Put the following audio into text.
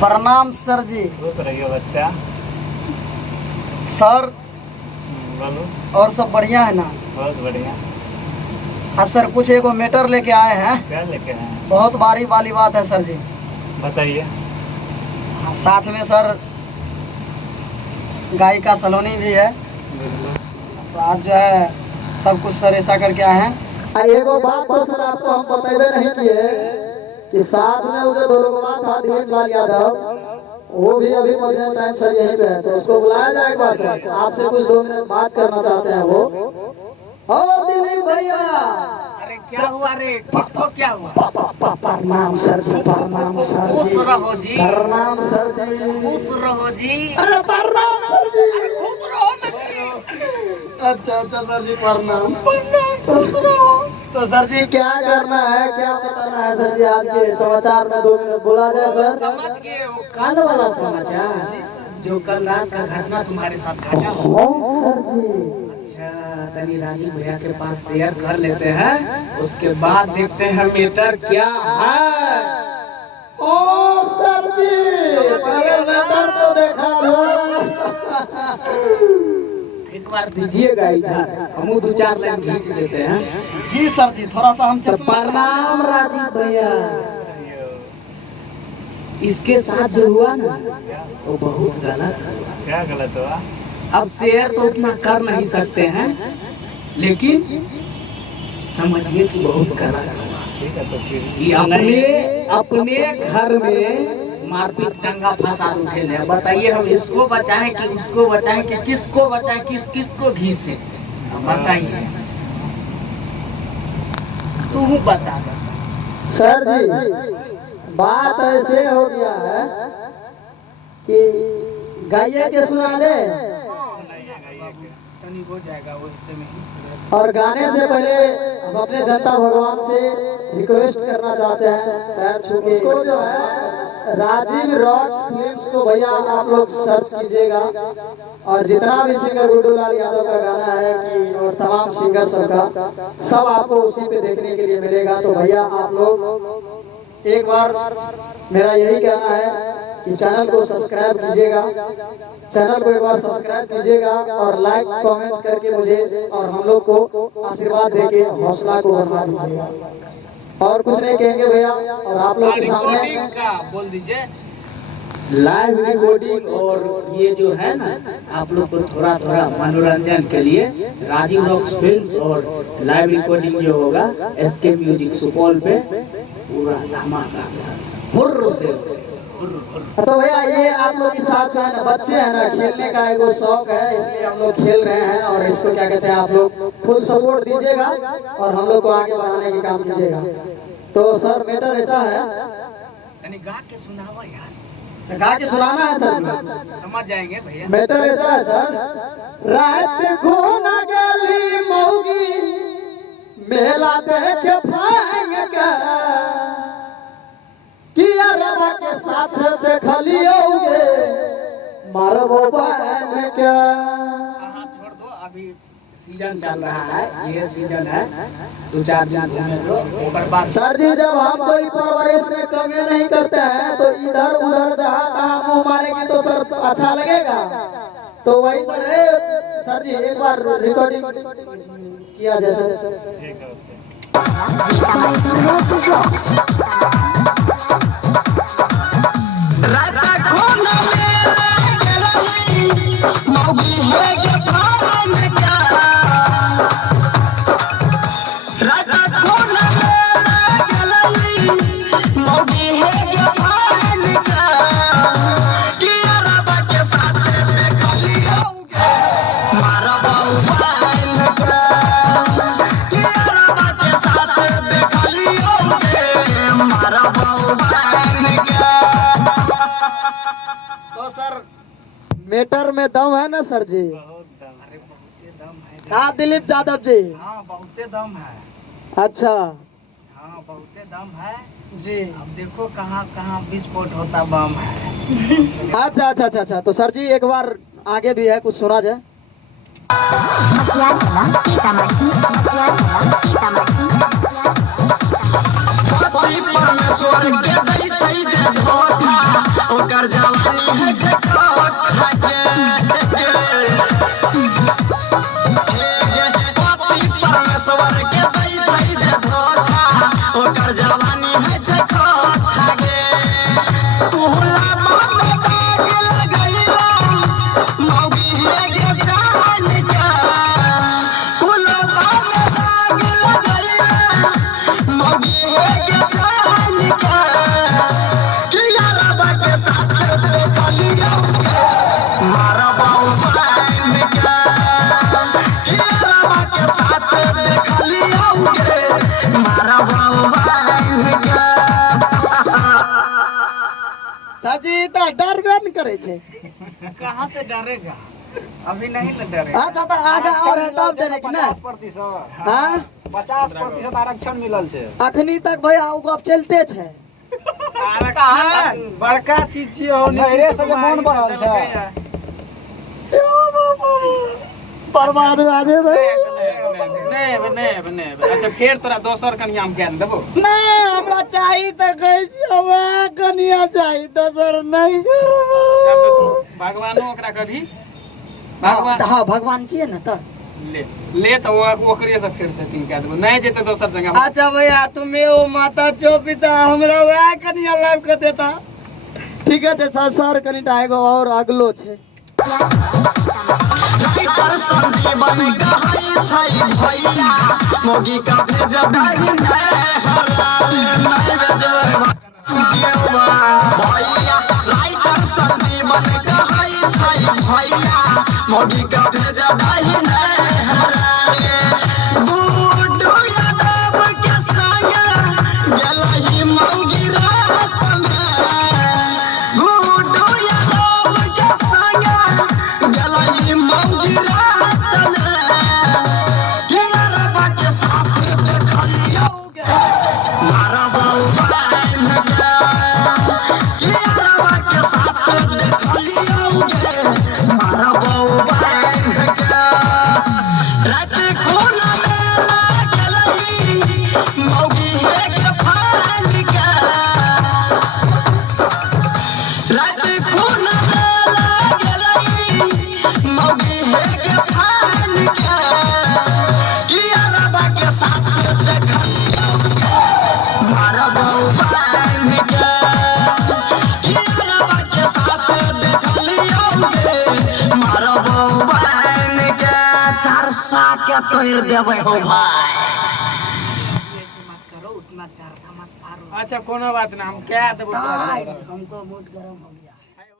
प्रणाम सर जी। खुश रहिए बच्चा। सर बोलो। और सब बढ़िया है ना? बहुत बढ़िया। हाँ सर, कुछ एगो मैटर लेके आए हैं। क्या लेके आए हैं? बहुत बारी वाली बात है सर जी। बताइए। हाँ, साथ में सर गाय का सलोनी भी है। तो आज जो है सब कुछ सर ऐसा करके आए हैं। एगो बात तो सर आपको हम बतेबे नहीं किए कि साथ में उधर दरोगा था दिलीप लाल यादव, वो भी अभी प्रेजेंट टाइम सर यहीं पे है, तो उसको बुलाया जाए एक बार सर। आपसे कुछ 2 मिनट बात करना चाहते हैं वो। ओ दिलीप भैया। अरे क्या हुआ रे? किसको क्या हुआ? प्रणाम सर जी, प्रणाम सर खुश जी। रहो जी। प्रणाम सर जी। खुश रहो जी। अरे प्रणाम सर जी। खुश रहो ना जी। अच्छा अच्छा सर जी, प्रणाम। तो सर जी क्या करना है, क्या बताना है सर जी? आज के समाचार में 2 मिनट बोला जाए सर। समझ गए वो कल वाला समाचार जो कल रात का घटना तुम्हारे साथ घटा हो? सर जी। अच्छा, तनी राजीव भैया के पास शेयर कर लेते हैं, उसके बाद देखते हैं मैटर क्या है। ओ सर जी, पहले मैटर तो देखा था। एक बार दीजिएगा इधर, हम 2-4 लाइन खींच लेते हैं। जी सर जी, थोड़ा सा हम तो प्रणाम राजीव भैया। इसके साथ जो हुआ ना वो बहुत गलत हुआ। क्या गलत हुआ? अब शेयर तो उतना कर नहीं सकते हैं, लेकिन समझिए कि बहुत गलत हुआ। ठीक है तो फिर ये अपने घर में मारपीट दंगा फसाद उठेले। बताइए हम इसको बचाएं कि उसको बचाएं कि किसको बचाएं, किसको घीसे? अब बताइए, तू बता दे। सर जी, बात ऐसे हो गया है कि गाइए के सुना दे तनी हो जाएगा वो हिस्से में ही। और गाने से पहले हम अपने जनता भगवान से रिक्वेस्ट करना चाहते हैं, पैर छू के। इसको जो है राजीव रॉक्स फिल्म्स को भैया आप लोग सर्च कीजिएगा, और जितना भी सिंगर गुड्डू लाल यादव का गाना है कि और तमाम सिंगर सबका सब आपको उसी पे देखने के लिए मिलेगा। तो भैया आप लोग एक बार मेरा यही कहना है कि चैनल को सब्सक्राइब कीजिएगा, चैनल को एक बार सब्सक्राइब कीजिएगा और लाइक कमेंट करके मुझे और हम लोग को आशीर्वाद देके हौसला को बढ़ा दीजिएगा। और कुछ नहीं कहेंगे भैया, और आप लोग के सामने का बोल दीजिए लाइव रिकॉर्डिंग। और ये जो है ना, आप लोग को थोड़ा थोड़ा मनोरंजन के लिए राजीव रॉक्स फिल्म्स और लाइव रिकॉर्डिंग जो होगा एसके म्यूजिक सुपौल पे पूरा धमाका हुर्र से। तो भैया ये आप लोग के साथ में है ना, बच्चे हैं ना, खेलने का एगो शौक है, इसलिए हम लोग खेल रहे हैं। और इसको क्या कहते हैं, आप लोग फुल सपोर्ट दीजिएगा और हम लोग को आगे बढ़ाने के काम कीजिएगा। तो सर मैटर ऐसा है, गा के सुनावा यार। अच्छा, गा के सुनाना है सर जी? समझ जाएंगे भैया। मैटर ऐसा है सर, रात घोना गली मौगी मेला देखे फांग का कि अरबा के साथ देखलियोगे मारबो बहन क्या। छोड़ दो, अभी सीजन चल रहा है, ये सीजन है, 2-4 दिन घूमने दो, ओकर बाद। सर जी, जब हम कोई परवरिश में कमी नहीं करते हैं तो इधर उधर जहाँ तहाँ मुंह मारेंगे तो सर अच्छा लगेगा। तो वही सर जी एक बार रिकॉर्डिंग किया जैसे। ठीक है। तो सर मैटर में दम है ना सर जी? बहुत दम। अरे बहुते दम है। हाँ दिलीप यादव जी। हाँ बहुते दम है। अच्छा हाँ बहुते दम है जी। अब देखो कहाँ कहाँ विस्फोट होता बम है। अच्छा अच्छा अच्छा अच्छा, तो सर जी एक बार आगे भी है, कुछ सुना जाए। सीतामढ़ी परमेश्वर के दै छै जे धोखा ओकर जवानी है जे खोखा के पति परमेश्वर के दै छै जे धोखा ओकर जवानी है जे खोखा के तोहला बात दाग लगैला मौगी है गे जान के तोहला बात दाग लगैला मौगी है गे जान के किया रबा के साथ देखलियो मारा बाऊ बहन के किया रबा के साथ देखलियो मारा बाऊ बहन के साजी तो डरबे न करे छे कहाँ से डरेगा? अभी नहीं न डरेगा। अच्छा तो आगे और है तब डरे कि ना 50% हां 50% आरक्षण मिलल छै अखनी तक भैया उ गप चलते छे आरक्षण बड़का चीज छियै हो नहरे से जे मोन बढ़ल छै बर्बाद भए जेबै नहीं अच्छा फिर तोरा दोसर कन्या हम ज्ञान देबो नहीं हमरा चाहिए तो कहै छी हवा कनिया चाहिए दोसर नहीं करबो भगवानो ओकरा कभी हां भगवान छियै ना त ले तो ओकरे से फिर सेटिंग कर देबो नहीं जेते दोसर जगह अच्छा भैया तुम्हें ओ माता चोपिता हमरा वह कनिया लाभ के देता ठीक है सर कनिटा एगो और अगलो छे राइटर संजीवन कहै छै भैया मोगी का भेज दही भैया राइटर संजीवन कहै छै भैया मोगी का भेज दही गुड्डू यादव के संग गेलही मौगी रात में गुड्डू यादव के संग गेलही मौगी रात में किया के साथ देखलियो मारा बाऊ बहन के किया के साथ देखलियो मारा बाऊ बहन के रात खून में लागलही मौगी है के फान के रात खून में लागलही मौगी है के फान के किया रबा के साथ देखलियो मारा बाऊ बहन के किया रबा के साथ देखलियो मारा बाऊ बहन के चरसा के तोड़ देबै हो भाई ऐसे मत करो, उतना चरसा मत मारो। अच्छा कोनो बात ना हम क्या देबो हमको मूड गरम हो गया।